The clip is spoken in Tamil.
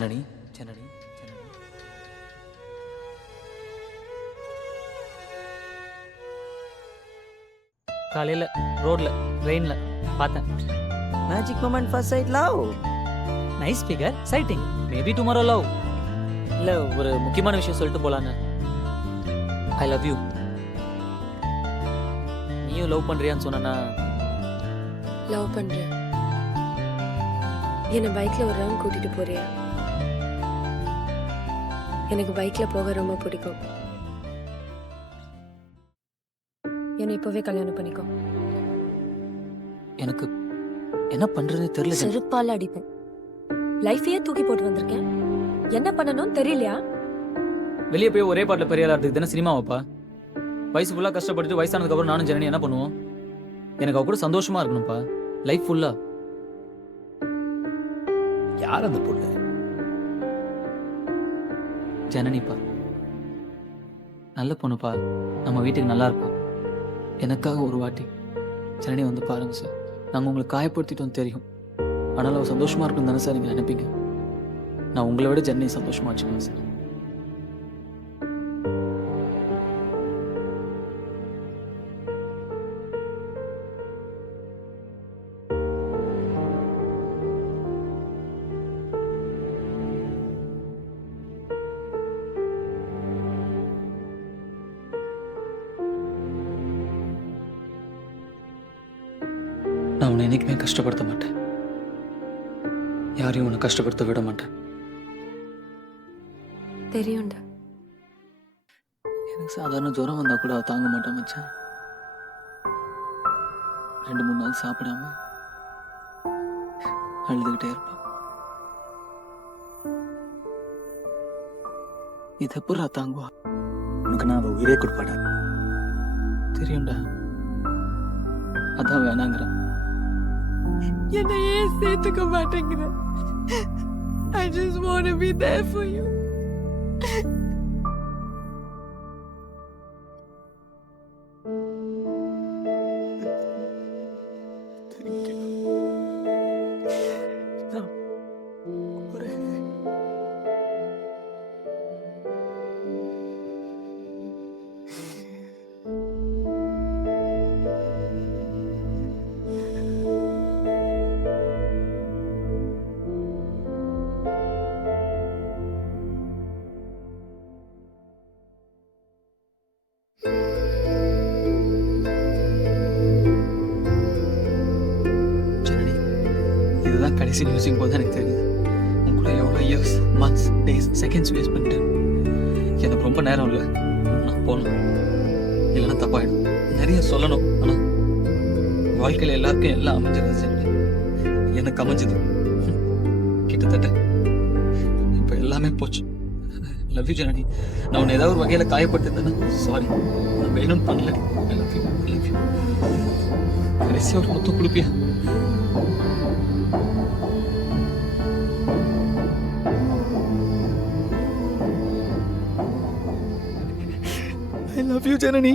ஜனனி ஜனனி ஜனனி. காலையில் ரோடில் ட்ரெயினில் பார்த்தேன். Magic moment first sight love. Nice figure sighting maybe tomorrow love. இல்லை ஒரு முக்கியமான விஷயம் சொல்லிட்டு போகலான்னு. I love you. நீயும் லவ் பண்ணுறியான்னு சொன்னா லவ் பண்றேன். என்னை பைக்ல ஒரு ரவுண்ட் கூட்டிட்டு போறியா? எனக்கு பைக்ல போக ரொம்ப பிடிக்கும். என்னை இப்பவே கல்யாணம் பண்ணிக்கோ. எனக்கு என்ன பண்ணுறதுன்னு தெரியல. செருப்பால அடிப்பேன். லைஃபையே தூக்கி போட்டு வந்திருக்கேன். என்ன பண்ணணும்னு தெரியலையா? வெளியே போய் ஒரே பாட்டில் பெரிய ஆளாடுறதுக்கு தானே சினிமா வைப்பா. வயசு ஃபுல்லாக கஷ்டப்பட்டுட்டு வயசானதுக்கப்புறம் நானும் ஜனனி என்ன பண்ணுவோம்? எனக்கு அவ கூட சந்தோஷமா இருக்கணும்ப்பா லைஃப் ஃபுல்லா. யார் அந்த பொண்ணு? ஜனனிப்பா நல்ல பொண்ணுப்பா. நம்ம வீட்டுக்கு நல்லா இருப்பா. எனக்காக ஒரு வாட்டி ஜனனி வந்து பாருங்க சார். நாங்கள் உங்களை காயப்படுத்திட்டோம் தெரியும். ஆனால் அவள் சந்தோஷமா இருக்குன்னு தானே சார் நீங்கள் நினைப்பீங்க. நான் உங்களை விட ஜனனியை சந்தோஷமா வச்சுக்கேன் சார். நான் உன்னை என்னைக்குமே கஷ்டப்படுத்த மாட்டேன். யாரையும் உன்னை கஷ்டப்படுத்த விட மாட்டேன். தெரியும்டா. எனக்கு சாதாரண ஜுரம் வந்தா கூட அவ தாங்க மாட்டான் மச்சான். 2-3 நாள் சாப்பிடாம அழுதுகிட்டே இருப்பான். இது எப்படா தாங்குவா? உனக்கு நான் அவள் உயிரே கொடுப்பாடா. தெரியும்டா. அதான் வேணாங்கிறேன். என்னை ஏன் சேர்த்துக்க மாட்டேங்கிற? I just want to be there for you. Janani, இதுதான் கடைசி நியூஸிங் போது எனக்கு தெரியுது. உன் கூட எவ்வளோ years months days seconds waste பண்ணிட்டேன். எனக்கு ரொம்ப நேரம் இல்லை. நான் போகணும், இல்லைன்னா தப்பாயிடும். நிறைய சொல்லணும், ஆனால் வாழ்க்கையில் எல்லாருக்கும் எல்லாம் அமைஞ்சிருது. எனக்கு அமைஞ்சது கிட்டத்தட்ட இப்போ எல்லாமே போச்சு. Love you Janani. நான் உன்னை ஏதாவது ஒரு வகையில் காயப்பட்டிருந்தேன்னா சாரி. நான் வேணும்னு பண்ணல. I love you. I love you. கடைசியாக ஒரு மொத்தம் கொடுப்பியா? I love you, Janani.